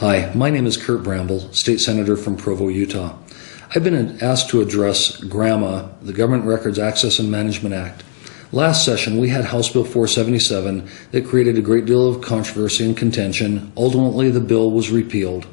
Hi, my name is Kurt Bramble, State Senator from Provo, Utah. I've been asked to address GRAMA, the Government Records Access and Management Act. Last session, we had House Bill 477 that created a great deal of controversy and contention. Ultimately, the bill was repealed.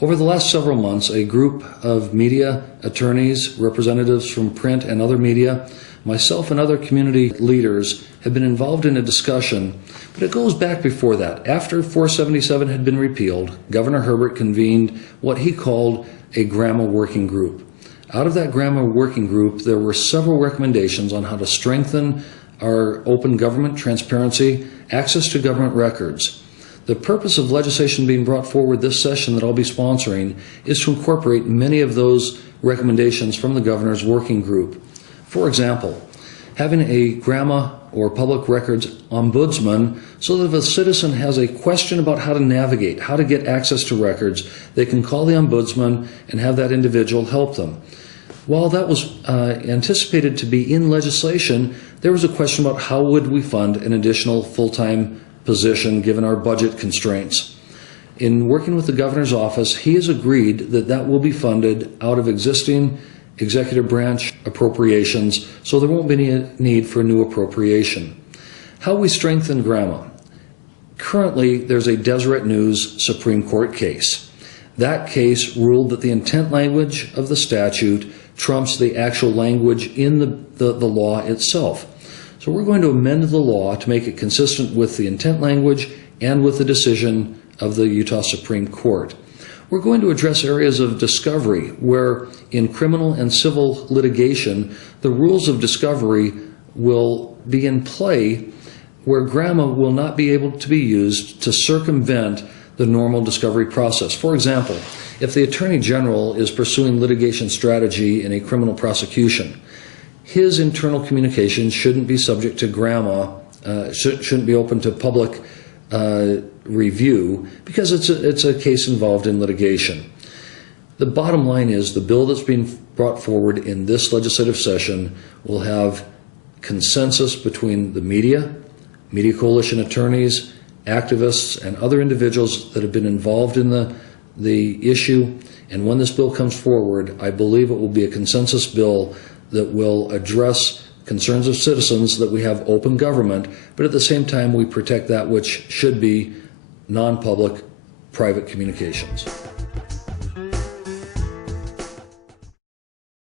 Over the last several months, a group of media, attorneys, representatives from print and other media, myself and other community leaders have been involved in a discussion, but it goes back before that. After 477 had been repealed, Governor Herbert convened what he called a GRAMA working group. Out of that GRAMA working group, there were several recommendations on how to strengthen our open government transparency, access to government records. The purpose of legislation being brought forward this session that I'll be sponsoring is to incorporate many of those recommendations from the governor's working group. For example, having a GRAMA or public records ombudsman so that if a citizen has a question about how to navigate, how to get access to records, they can call the ombudsman and have that individual help them. While that was anticipated to be in legislation, there was a question about how would we fund an additional full-time position given our budget constraints. In working with the governor's office, he has agreed that that will be funded out of existing executive branch appropriations, so there won't be any need for a new appropriation. How we strengthen GRAMA. Currently, there's a Deseret News Supreme Court case. That case ruled that the intent language of the statute trumps the actual language in the law itself. So we're going to amend the law to make it consistent with the intent language and with the decision of the Utah Supreme Court. We're going to address areas of discovery where in criminal and civil litigation, the rules of discovery will be in play where GRAMA will not be able to be used to circumvent the normal discovery process. For example, if the Attorney General is pursuing litigation strategy in a criminal prosecution, his internal communications shouldn't be subject to GRAMA, shouldn't be open to public review because it's a case involved in litigation. The bottom line is the bill that's being brought forward in this legislative session will have consensus between the media coalition attorneys, activists, and other individuals that have been involved in the issue. And when this bill comes forward, I believe it will be a consensus bill that will address concerns of citizens that we have open government, but at the same time we protect that which should be non-public private communications.